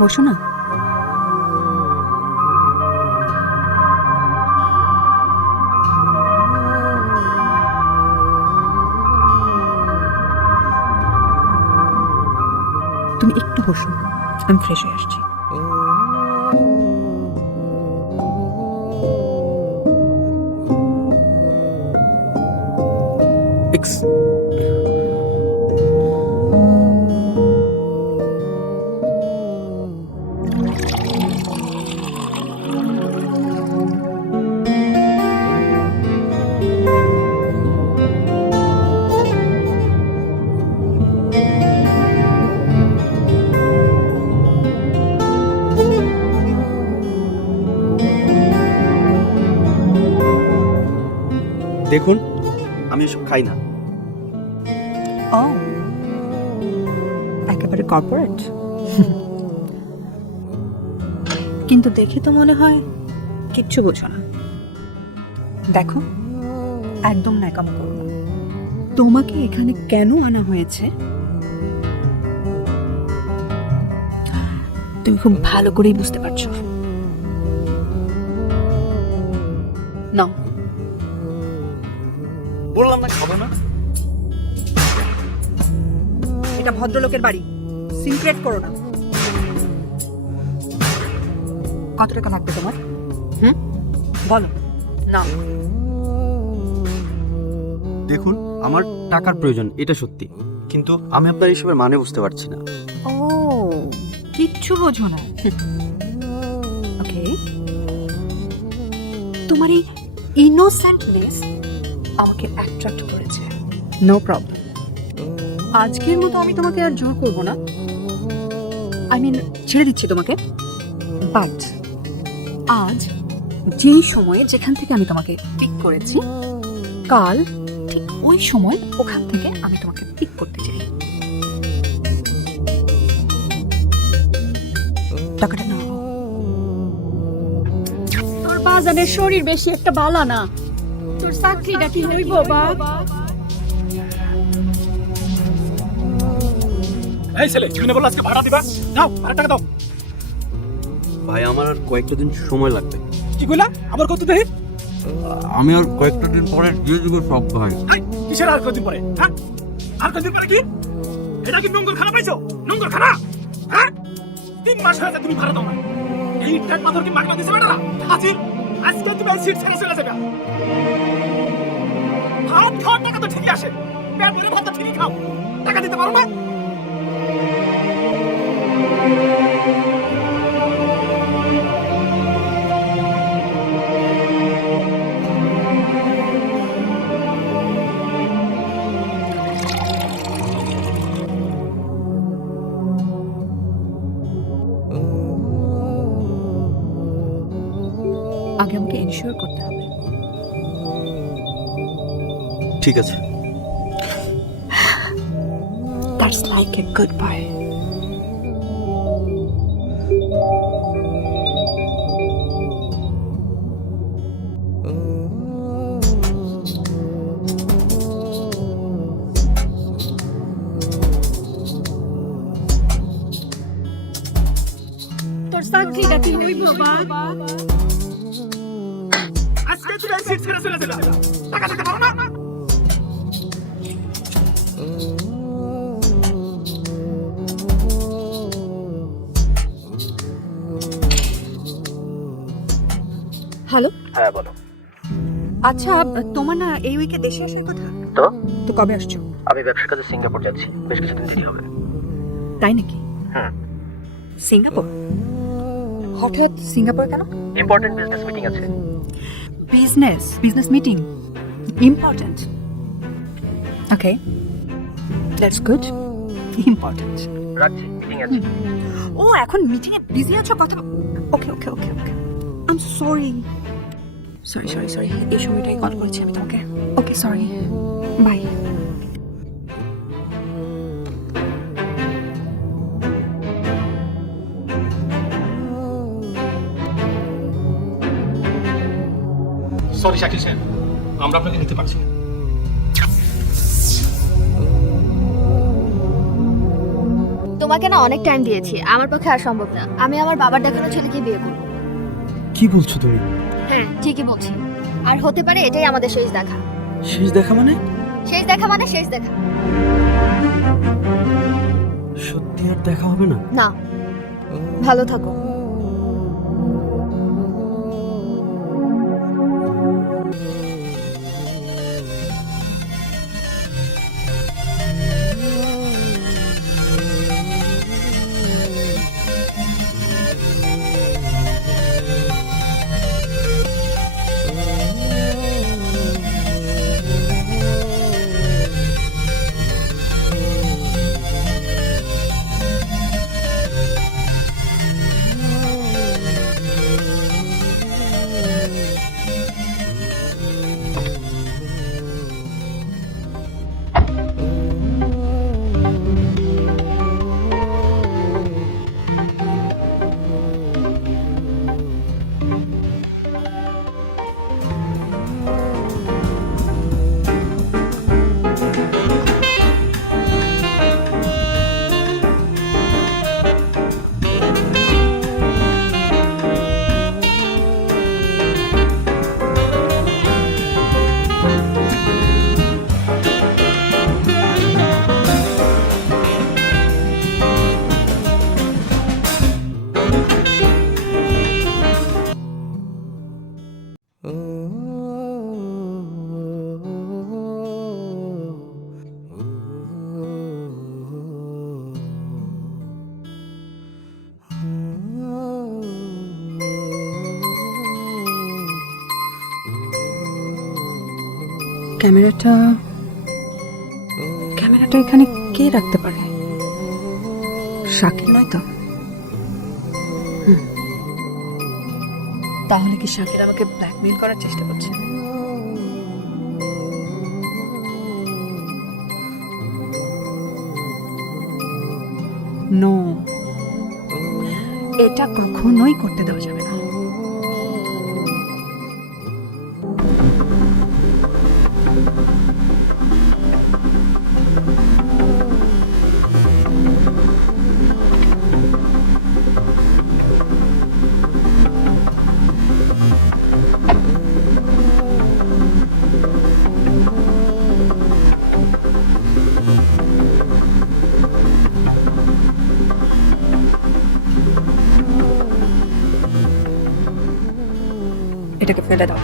বসো না। তুমি একটু বসো, আমি ফ্রেশ হয়ে আসছি। দেখুন, আমি এসব খাই না। ও, একেবারে কর্পোরেট। কিন্তু দেখে তো মনে হয় কিচ্ছু বোঝো না। দেখো, একদম ন্যাকামো করো না। তোমাকে এখানে কেন আনা হয়েছে তুমি খুব ভালো করেই বুঝতে পারছো। নাও। বললাম না খাবো না। এটা ভদ্রলোকের বাড়ি, সিক্রেট করো না। কত টাকা লাগবে তোমার? বলো না। দেখুন, আমার টাকার প্রয়োজন, এটা সত্যি, কিন্তু আমি আপনার এইসবের মানে বুঝতে পারছি না। ও, কিচ্ছু বোঝো না। ওকে, তোমার এই ইনোসেন্টনেস আমাকে অ্যাট্রাক্ট করেছে। নো প্রবলেম, আজকের মতো আমি তোমাকে আর জোর করব না। আই মিন, ছেড়ে দিচ্ছি তোমাকে। বাট আজ যেই সময়ে যেখান থেকে আমি তোমাকে পিক করেছি, কাল ঠিক ওই সময় ওখান থেকে আমি তোমাকে পিক করতে চাই। টাকাটা নাও। তোর বাজানের শরীর বেশি একটা বালা না। তোর চাকরিটা কি হইব বাবা? এই ছেলে, তুমি না বললে আজকে ভাড়া দিবা? নাও, ভাড়া টাকা দাও। ভাই, আমার আর কয়েকটা দিন সময় লাগবে। কি কইলা? আবার কত দেই? আমি আর কয়েকটা দিন পরে দিয়ে দেবো সব। ভাই, কিসের আর কতদিন পরে? হ্যাঁ, আর কতদিন পরে কি? এটা কি নোংর খানা পাইছো? নোংর খানা? হ্যাঁ, 3 মাস হয়েছে তুমি ভাড়া দাও না। এই টাকা মাথার কি মাগনা দিছে বেটা? হাজির, আজকে তুমি এই সিট ছেড়ে চলে যাবে। ভাত খাওয়ার টাকা তো ঠিকই আসে, পেট ভরে ভাত তো ঠিকই খাও, টাকা দিতে পারো না? আগে আমাকে এনশিওর করতে হবে। ঠিক আছে। That's like a goodbye. তোর চাকরিটা কি হইব বাবা? আজকে তুমি এই সিট ছেড়ে চলে যাবে, টাকা দিতে পারো না? হ্যালো, হ্যাঁ বলো। আচ্ছা, তোমার না এই উইকে দেশে আসার কথা? তো তো কবে আসছো? আমি ব্যবসার কাজে সিঙ্গাপুর যাচ্ছি, বেশ কিছুদিন দেরি হবে। তাই নাকি? হ্যাঁ। সিঙ্গাপুর? হঠাৎ সিঙ্গাপুরে কেন? ইম্পর্টেন্ট বিজনেস মিটিং আছে। Business meeting important. Okay, that's good. Important. রাখছি, মিটিং আছে। ও এখন মিটিংয়ে বিজি আছো? কথা okay okay okay okay I am sorry sorry sorry sorry এই সময়টাই কল করেছি আমি তোমাকে। Okay sorry, bye. Sorry Shakil সাহেব, আমরা আপনাকে নিতে পারছি না। তোমাকে না অনেক টাইম দিয়েছি, আমার পক্ষে আর সম্ভব না। আমি আমার বাবার দেখানো ছেলেকে বিয়ে করব। কি বলছো তুমি? হ্যাঁ ঠিকই বলছি। আর হতে পারে এটাই আমাদের শেষ দেখা। শেষ দেখা মানে? শেষ দেখা মানে শেষ দেখা। সত্যি আর দেখা হবে না? না, ভালো থাকো। ক্যামেরাটা এখানে কে রাখতে পারে? শাকিল নয় তো? তাহলে কি শাকিল আমাকে ব্ল্যাকমেইল করার চেষ্টা করছে? নো, এটা কখনোই করতে দেওয়া যাবে না। এটাকে ফেলে দাও।